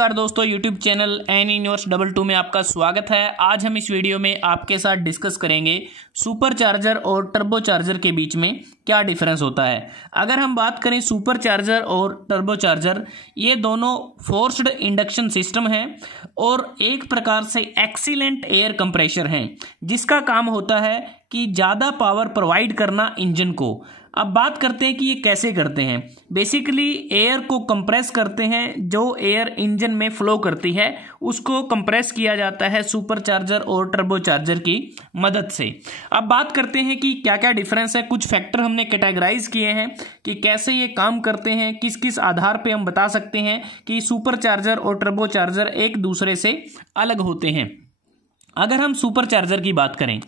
नमस्कार दोस्तों, YouTube channel N universe 22 में आपका स्वागत है। आज हम इस वीडियो में आपके साथ डिस्कस करेंगे सुपर चार्जर और टर्बो चार्जर के बीच में क्या डिफरेंस होता है। अगर हम बात करें सुपर चार्जर और टर्बो चार्जर, ये दोनों फोर्स्ड इंडक्शन सिस्टम हैं और एक प्रकार से एक्सीलेंट एयर कंप्रेशर हैं, जिसका काम होता है कि ज़्यादा पावर प्रोवाइड करना इंजन को। अब बात करते हैं कि ये कैसे करते हैं। बेसिकली एयर को कंप्रेस करते हैं, जो एयर इंजन में फ्लो करती है उसको कंप्रेस किया जाता है सुपर चार्जर और टर्बो चार्जर की मदद से। अब बात करते हैं कि क्या क्या डिफरेंस है। कुछ फैक्टर हमने कैटेगराइज किए हैं कि कैसे ये काम करते हैं, किस किस आधार पे हम बता सकते हैं कि सुपर चार्जर और टर्बो चार्जर एक दूसरे से अलग होते हैं। अगर हम सुपर चार्जर की बात करें,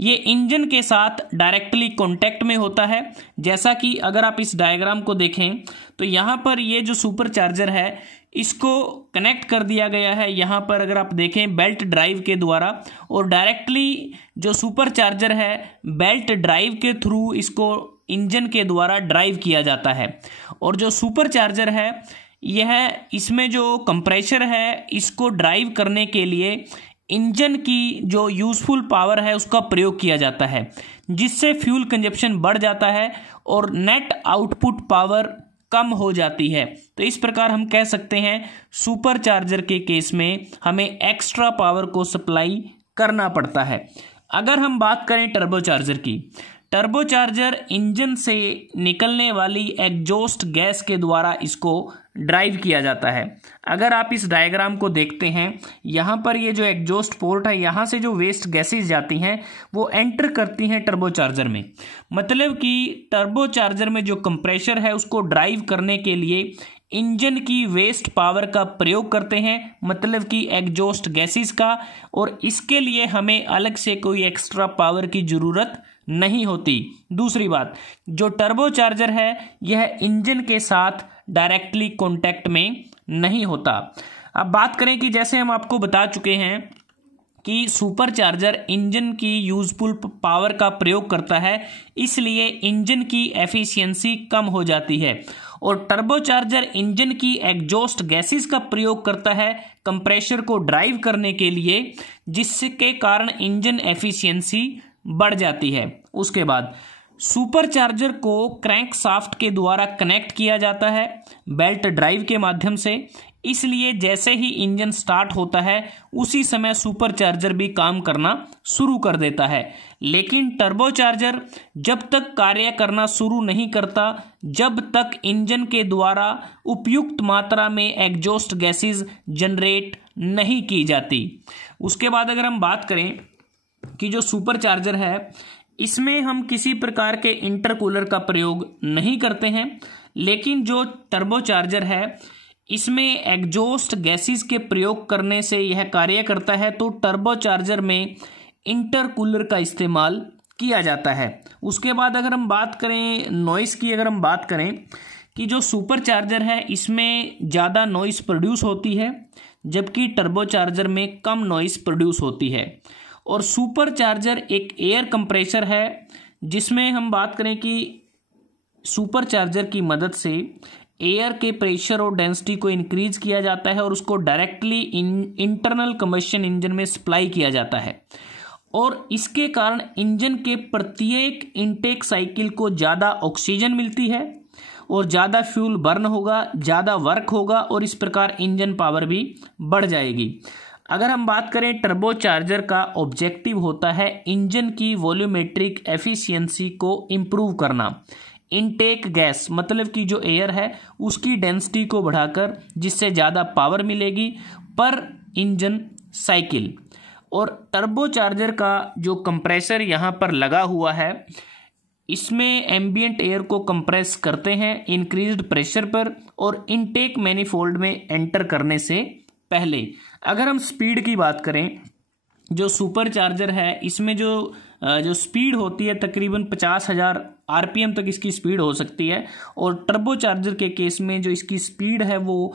ये इंजन के साथ डायरेक्टली कांटेक्ट में होता है। जैसा कि अगर आप इस डायग्राम को देखें तो यहाँ पर ये जो सुपर चार्जर है इसको कनेक्ट कर दिया गया है, यहाँ पर अगर आप देखें बेल्ट ड्राइव के द्वारा, और डायरेक्टली जो सुपर चार्जर है बेल्ट ड्राइव के थ्रू इसको इंजन के द्वारा ड्राइव किया जाता है। और जो सुपर चार्जर है यह इसमें जो कंप्रेशर है इसको ड्राइव करने के लिए इंजन की जो यूज़फुल पावर है उसका प्रयोग किया जाता है, जिससे फ्यूल कंजप्शन बढ़ जाता है और नेट आउटपुट पावर कम हो जाती है। तो इस प्रकार हम कह सकते हैं सुपर चार्जर के केस में हमें एक्स्ट्रा पावर को सप्लाई करना पड़ता है। अगर हम बात करें टर्बो चार्जर की, टर्बो चार्जर इंजन से निकलने वाली एग्जॉस्ट गैस के द्वारा इसको ड्राइव किया जाता है। अगर आप इस डायग्राम को देखते हैं, यहाँ पर ये जो एग्जॉस्ट पोर्ट है, यहाँ से जो वेस्ट गैसेस जाती हैं वो एंटर करती हैं टर्बो चार्जर में। मतलब कि टर्बो चार्जर में जो कंप्रेशर है उसको ड्राइव करने के लिए इंजन की वेस्ट पावर का प्रयोग करते हैं, मतलब कि एग्जॉस्ट गैसेस का, और इसके लिए हमें अलग से कोई एक्स्ट्रा पावर की ज़रूरत नहीं होती। दूसरी बात, जो टर्बो चार्जर है यह इंजन के साथ डायरेक्टली कांटेक्ट में नहीं होता। अब बात करें कि जैसे हम आपको बता चुके हैं कि सुपर चार्जर इंजन की यूजफुल पावर का प्रयोग करता है, इसलिए इंजन की एफिशिएंसी कम हो जाती है, और टर्बो चार्जर इंजन की एग्जॉस्ट गैसेस का प्रयोग करता है कंप्रेशर को ड्राइव करने के लिए, जिसके कारण इंजन एफिशिएंसी बढ़ जाती है। उसके बाद सुपर चार्जर को क्रैंक शाफ्ट के द्वारा कनेक्ट किया जाता है बेल्ट ड्राइव के माध्यम से, इसलिए जैसे ही इंजन स्टार्ट होता है उसी समय सुपर चार्जर भी काम करना शुरू कर देता है। लेकिन टर्बो चार्जर जब तक कार्य करना शुरू नहीं करता जब तक इंजन के द्वारा उपयुक्त मात्रा में एग्जॉस्ट गैसेस जनरेट नहीं की जाती। उसके बाद अगर हम बात करें कि जो सुपर चार्जर है इसमें हम किसी प्रकार के इंटरकूलर का प्रयोग नहीं करते हैं, लेकिन जो टर्बो चार्जर है इसमें एग्जॉस्ट गैसेस के प्रयोग करने से यह कार्य करता है। तो टर्बो चार्जर में इंटरकूलर का इस्तेमाल किया जाता है। उसके बाद अगर हम बात करें नॉइस की, अगर हम बात करें कि जो सुपर चार्जर है इसमें ज़्यादा नॉइस प्रोड्यूस होती है, जबकि टर्बो चार्जर में कम नॉइस प्रोड्यूस होती है। और सुपर चार्जर एक एयर कंप्रेशर है, जिसमें हम बात करें कि सुपर चार्जर की मदद से एयर के प्रेशर और डेंसिटी को इंक्रीज किया जाता है और उसको डायरेक्टली इंटरनल कंबशन इंजन में सप्लाई किया जाता है, और इसके कारण इंजन के प्रत्येक इनटेक साइकिल को ज़्यादा ऑक्सीजन मिलती है और ज़्यादा फ्यूल बर्न होगा, ज़्यादा वर्क होगा, और इस प्रकार इंजन पावर भी बढ़ जाएगी। अगर हम बात करें टर्बो चार्जर का ऑब्जेक्टिव होता है इंजन की वॉल्यूमेट्रिक एफिशिएंसी को इम्प्रूव करना, इनटेक गैस मतलब कि जो एयर है उसकी डेंसिटी को बढ़ाकर, जिससे ज़्यादा पावर मिलेगी पर इंजन साइकिल। और टर्बो चार्जर का जो कंप्रेसर यहाँ पर लगा हुआ है इसमें एम्बिएंट एयर को कंप्रेस करते हैं इंक्रीज्ड प्रेशर पर और इनटेक मैनिफोल्ड में एंटर करने से पहले। अगर हम स्पीड की बात करें, जो सुपर चार्जर है इसमें जो स्पीड होती है तकरीबन 50,000 RPM तक इसकी स्पीड हो सकती है, और टर्बो चार्जर के केस में जो इसकी स्पीड है वो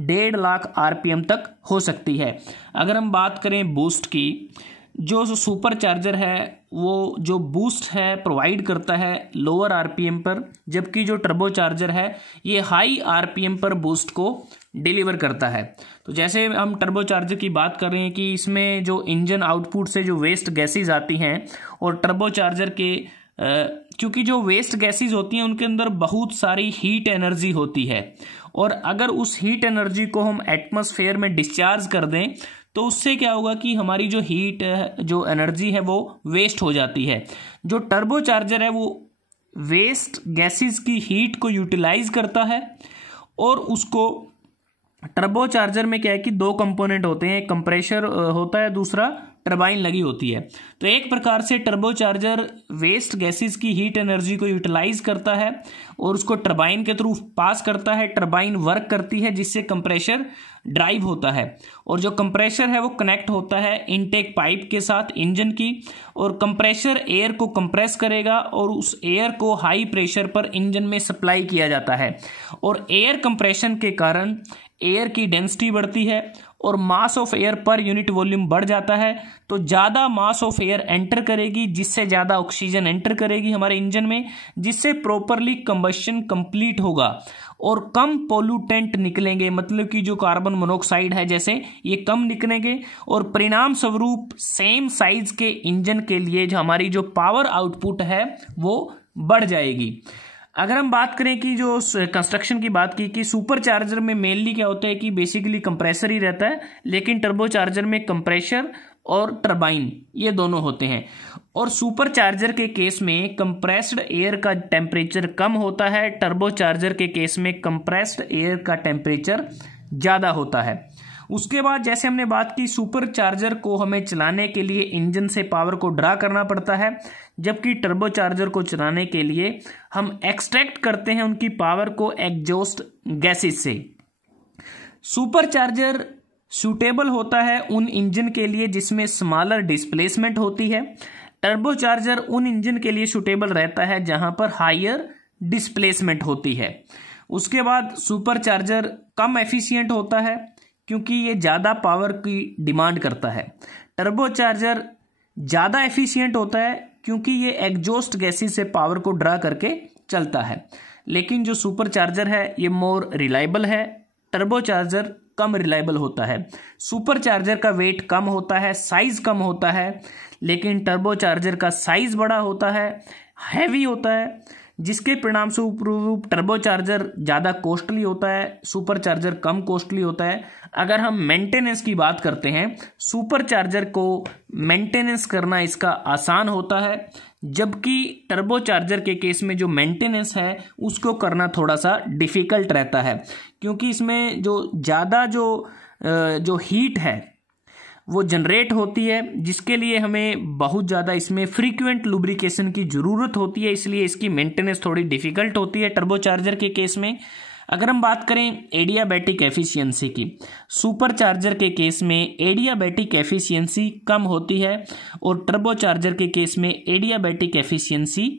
1.5 लाख RPM तक हो सकती है। अगर हम बात करें बूस्ट की, जो सुपर चार्जर है वो जो बूस्ट है प्रोवाइड करता है लोअर RPM पर, जबकि जो टर्बो चार्जर है ये हाई RPM पर बूस्ट को डिलीवर करता है। तो जैसे हम टर्बो चार्जर की बात कर रहे हैं कि इसमें जो इंजन आउटपुट से जो वेस्ट गैसेज आती हैं और टर्बो चार्जर के क्योंकि जो वेस्ट गैसेज होती हैं उनके अंदर बहुत सारी हीट एनर्जी होती है, और अगर उस हीट एनर्जी को हम एटमॉस्फेयर में डिस्चार्ज कर दें तो उससे क्या होगा कि हमारी जो हीट जो एनर्जी है वो वेस्ट हो जाती है। जो टर्बो चार्जर है वो वेस्ट गैसेस की हीट को यूटिलाइज करता है, और उसको टर्बो चार्जर में क्या है कि दो कंपोनेंट होते हैं, एक कंप्रेशर होता है, दूसरा टरबाइन लगी होती है। तो एक प्रकार से टर्बो चार्जर वेस्ट गैसेस की हीट एनर्जी को यूटिलाइज करता है और उसको टरबाइन के थ्रू पास करता है। टरबाइन वर्क करती है जिससे कंप्रेशर ड्राइव होता है, और जो कंप्रेशर है वो कनेक्ट होता है इनटेक पाइप के साथ इंजन की, और कंप्रेशर एयर को कंप्रेस करेगा और उस एयर को हाई प्रेशर पर इंजन में सप्लाई किया जाता है। और एयर कंप्रेशन के कारण एयर की डेंसिटी बढ़ती है और mass of air per unit volume बढ़ जाता है। तो ज़्यादा मास ऑफ एयर एंटर करेगी, जिससे ज़्यादा ऑक्सीजन एंटर करेगी हमारे इंजन में, जिससे प्रॉपरली कंबशन कंप्लीट होगा और कम पोल्यूटेंट निकलेंगे, मतलब कि जो कार्बन मोनोऑक्साइड है जैसे ये कम निकलेंगे, और परिणाम स्वरूप सेम साइज के इंजन के लिए जो हमारी जो पावर आउटपुट है वो बढ़ जाएगी। अगर हम बात करें कि जो कंस्ट्रक्शन की बात की कि सुपर चार्जर में मेनली क्या होता है कि बेसिकली कंप्रेसर ही रहता है, लेकिन टर्बो चार्जर में कंप्रेशर और टरबाइन ये दोनों होते हैं। और सुपर चार्जर के केस में कंप्रेस्ड एयर का टेम्परेचर कम होता है, टर्बो चार्जर के केस में कंप्रेस्ड एयर का टेम्परेचर ज़्यादा होता है। उसके बाद जैसे हमने बात की, सुपर चार्जर को हमें चलाने के लिए इंजन से पावर को ड्रा करना पड़ता है, जबकि टर्बो चार्जर को चलाने के लिए हम एक्सट्रैक्ट करते हैं उनकी पावर को एग्जॉस्ट गैसेस से। सुपर चार्जर सूटेबल होता है उन इंजन के लिए जिसमें स्मॉलर डिस्प्लेसमेंट होती है। टर्बो चार्जर उन इंजन के लिए सूटेबल रहता है जहां पर हायर डिस्प्लेसमेंट होती है। उसके बाद सुपर चार्जर कम एफिशिएंट होता है क्योंकि ये ज़्यादा पावर की डिमांड करता है। टर्बो चार्जर ज़्यादा एफिशिएंट होता है क्योंकि ये एग्जॉस्ट गैसेस से पावर को ड्रा करके चलता है। लेकिन जो सुपर चार्जर है ये मोर रिलायबल है, टर्बो चार्जर कम रिलायबल होता है। सुपर चार्जर का वेट कम होता है, साइज कम होता है, लेकिन टर्बो चार्जर का साइज बड़ा होता है, हैवी होता है, जिसके परिणाम स्वरूप टर्बो चार्जर ज़्यादा कॉस्टली होता है, सुपर चार्जर कम कॉस्टली होता है। अगर हम मेंटेनेंस की बात करते हैं, सुपर चार्जर को मेंटेनेंस करना इसका आसान होता है, जबकि टर्बो चार्जर के केस में जो मेंटेनेंस है उसको करना थोड़ा सा डिफ़िकल्ट रहता है, क्योंकि इसमें जो ज़्यादा जो हीट है वो जनरेट होती है, जिसके लिए हमें बहुत ज़्यादा इसमें फ्रीक्वेंट लुब्रिकेशन की ज़रूरत होती है, इसलिए इसकी मेंटेनेंस थोड़ी डिफ़िकल्ट होती है टर्बो चार्जर के केस में। अगर हम बात करें एडियाबैटिक एफिशिएंसी की, सुपर चार्जर के केस में एडियाबैटिक एफिशिएंसी कम होती है और टर्बो चार्जर के केस में एडियाबैटिक एफिशिएंसी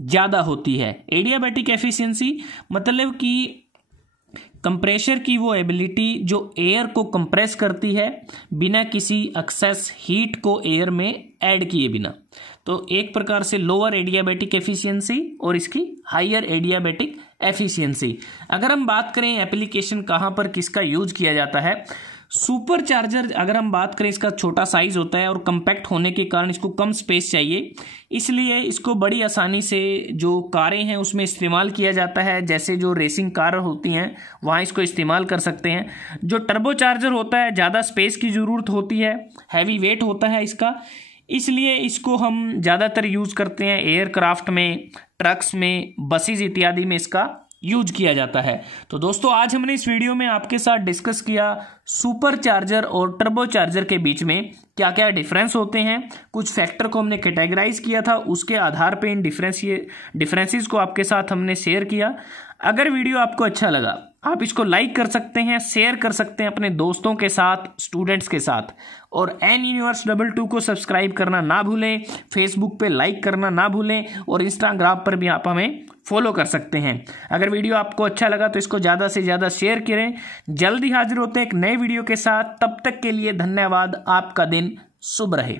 ज़्यादा होती है। एडियाबैटिक एफिशिएंसी मतलब कि कंप्रेशर की वो एबिलिटी जो एयर को कंप्रेस करती है बिना किसी एक्सेस हीट को एयर में ऐड किए बिना। तो एक प्रकार से लोअर एडियाबैटिक एफिशिएंसी और इसकी हायर एडियाबैटिक एफिशिएंसी। अगर हम बात करें एप्लीकेशन कहाँ पर किसका यूज किया जाता है, सुपर चार्जर अगर हम बात करें इसका छोटा साइज होता है और कम्पैक्ट होने के कारण इसको कम स्पेस चाहिए, इसलिए इसको बड़ी आसानी से जो कारें हैं उसमें इस्तेमाल किया जाता है। जैसे जो रेसिंग कार होती हैं वहाँ इसको इस्तेमाल कर सकते हैं। जो टर्बो चार्जर होता है ज़्यादा स्पेस की ज़रूरत होती है, हैवी वेट होता है इसका, इसलिए इसको हम ज़्यादातर यूज़ करते हैं एयरक्राफ्ट में, ट्रक्स में, बसेस इत्यादि में इसका यूज किया जाता है। तो दोस्तों आज हमने इस वीडियो में आपके साथ डिस्कस किया सुपर चार्जर और टर्बो चार्जर के बीच में क्या क्या डिफरेंस होते हैं। कुछ फैक्टर को हमने कैटेगराइज किया था, उसके आधार पे इन डिफरेंसेस को आपके साथ हमने शेयर किया। अगर वीडियो आपको अच्छा लगा आप इसको लाइक कर सकते हैं, शेयर कर सकते हैं अपने दोस्तों के साथ, स्टूडेंट्स के साथ, और एन यूनिवर्स 22 को सब्सक्राइब करना ना भूलें, फेसबुक पे लाइक करना ना भूलें, और इंस्टाग्राम पर भी आप हमें फॉलो कर सकते हैं। अगर वीडियो आपको अच्छा लगा तो इसको ज़्यादा से ज़्यादा शेयर करें। जल्दी हाजिर होते हैं एक नए वीडियो के साथ, तब तक के लिए धन्यवाद। आपका दिन शुभ रहे।